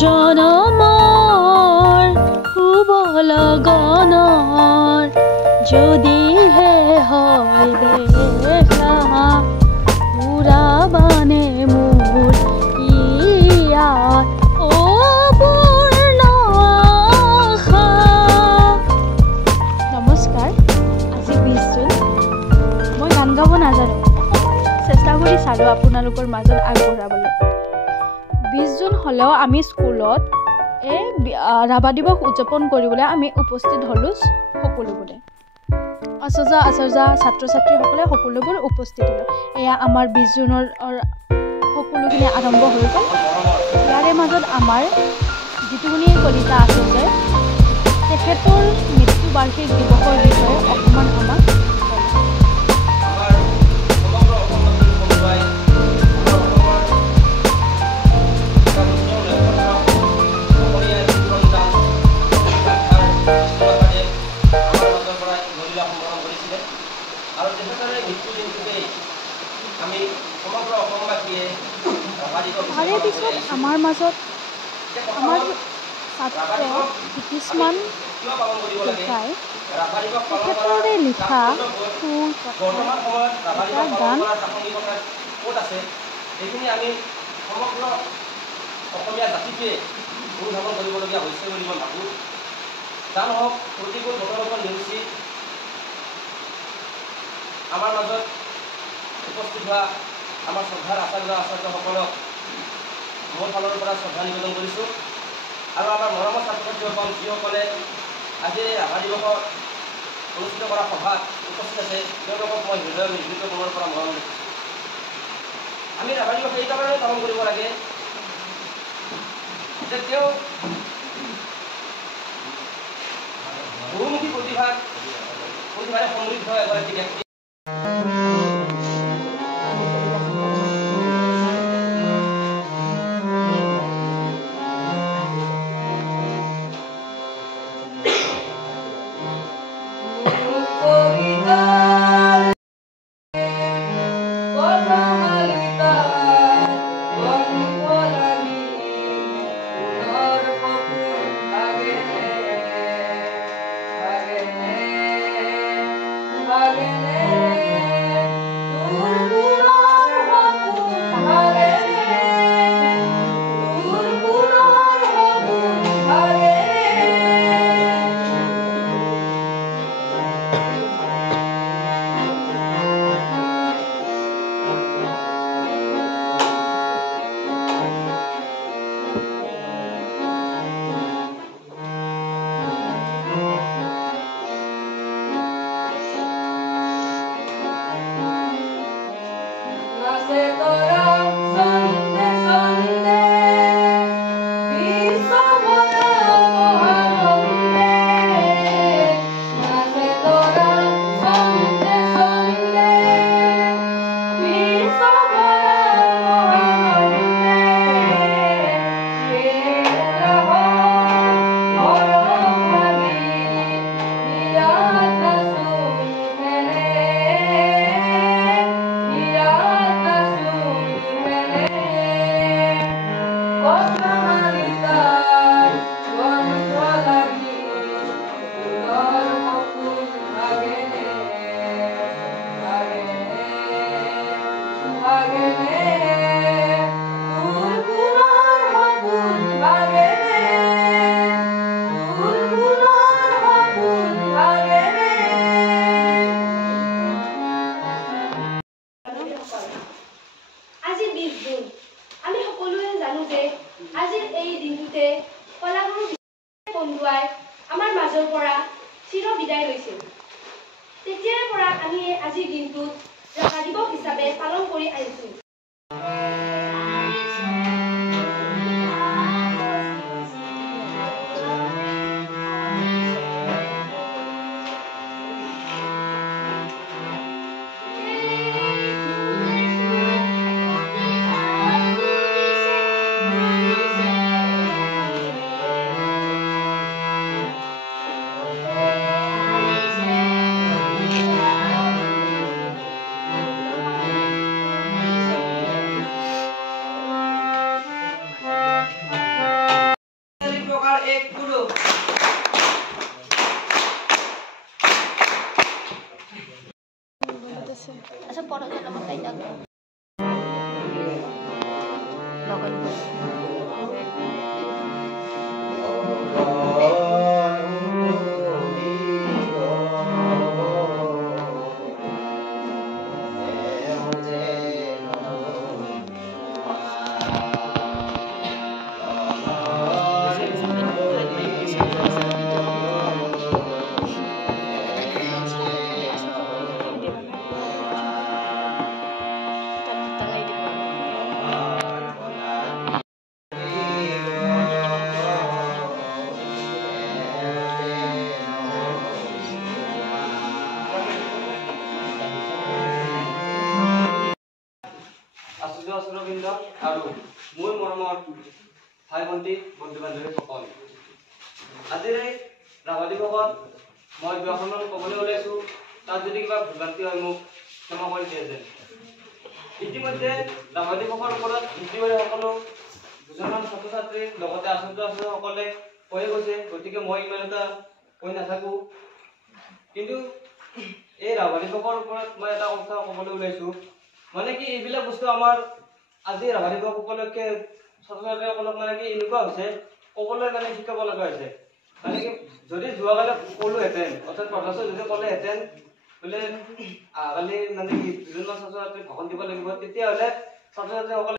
জনমৰ শুভ লগনৰ যদিহে হয় দেখা উৰাবানে মোৰ ইয়াত অপূৰ্ণ আশা। নমস্কাৰ, আজি 20 জুন। মই গান গাব নাজানো, চেষ্টা কৰি চালোঁ আপোনালোকৰ মাজত আগবঢ়াবলৈ। 20 জুন হ'লেও আমি স্কুলত ৰাভা দিৱস উদযাপন কৰিবলৈ আমি উপস্থিত হ'লোঁ সকলোবোৰে। আচাৰ্য ছাত্ৰ ছাত্ৰীসকলে সকলোবোৰ উপস্থিত হ'লোঁ। এয়া আমাৰ 20 জুনৰ সকলোখিনি আৰম্ভ হৈ গ'ল। ইয়াৰে মাজত আমাৰ জিতুমণি কলিতা আছে যে তেখেতৰ মৃত্যু বাৰ্ষিক দিৱসৰ বিষয়ে অকণমান আমাক তাৰে পিছত আমাৰ মাজত আমাৰ ছাত্ৰ কিছুমান লিখাই তেখেতৰে লিখা সুৰ এটা গান এইখিনি আমি সমগ্ৰ অসমীয়া জাতিটোৱে অনুধাৱন কৰিবলগীয়া হৈছে বুলি মই ভাবোঁ। যা নহওক, প্ৰতিকূল বতৰৰ নেওচি আমাৰ মাজত উপস্থিত হোৱা আমাৰ শ্ৰদ্ধাৰ আচাৰ্যসকলক মোৰ ফালৰ পৰা শ্ৰদ্ধা নিবেদন কৰিছোঁ। আৰু আমাৰ মৰমৰ ছাত্ৰ ছাত্ৰীসকল যিসকলে আজি ৰাভা দিৱসত অনুষ্ঠিত কৰা সভাত উপস্থিত আছে, তেওঁলোকক মই হৃদয় নিৰ্মিত মনৰ পৰা মৰম দেখিছোঁ। আমি ৰাভা দিৱস এই কাৰণেই পালন কৰিব লাগে যে তেওঁ বহুমুখী প্ৰতিভাৰে সমৃদ্ধ এগৰাকী ব্যক্তি। আজি 20 জুন। আমি সকলোৱে জানো যে আজিৰ এই দিনটোতে কলাগুৰু বন্ধুৱাই আমাৰ মাজৰ পৰা চিৰ বিদায় লৈছিল। তেতিয়াৰ পৰা আমি আজিৰ দিনটোত ৰাভা দিৱস হিচাপে পালন কৰি আহিছোঁ। আচ্ছা পঢ়া নামত তাইটা লগন আশ্চৰ্যবৃন্দ আৰু মোৰ মৰমৰ ভাই ভণ্টি বন্ধু বান্ধৱীসকল, আজিৰ এই ৰাভা দিৱসত মই দুআষাৰমান ক'বলৈ ওলাইছোঁ। তাত যদি কিবা ভুলভ্ৰান্তি হয় মোক ক্ষমা কৰি দিয়ে যেন। ইতিমধ্যে ৰাভা দিৱসৰ ওপৰত ভিত্তি কৰি সকলো দুজনমান ছাত্ৰ ছাত্ৰীৰ লগতে আচাৰ্যসকলে কৈয়ে গৈছে, গতিকে মই ইমান এটা কৈ নাথাকোঁ। কিন্তু এই ৰাভা দিৱসৰ ওপৰত মই এটা কথা ক'বলৈ ওলাইছোঁ, মানে কি এইবিলাক বস্তু আমাৰ আজি ৰাভা দিৱস উপলক্ষে ছাত্ৰ ছাত্ৰীসকলক মানে কি এনেকুৱা হৈছে ক'বলৈ মানে শিকাব লগা হৈছে। মানে কি যদি যোৱাকালি ক'লোহেঁতেন, অৰ্থাৎ প্ৰফেছৰ যদি ক'লেহেঁতেন বোলে কালি মানে কি দুজনমান ছাত্ৰ ছাত্ৰীক ভাষণ দিব লাগিব, তেতিয়াহ'লে ছাত্ৰ ছাত্ৰীসকলে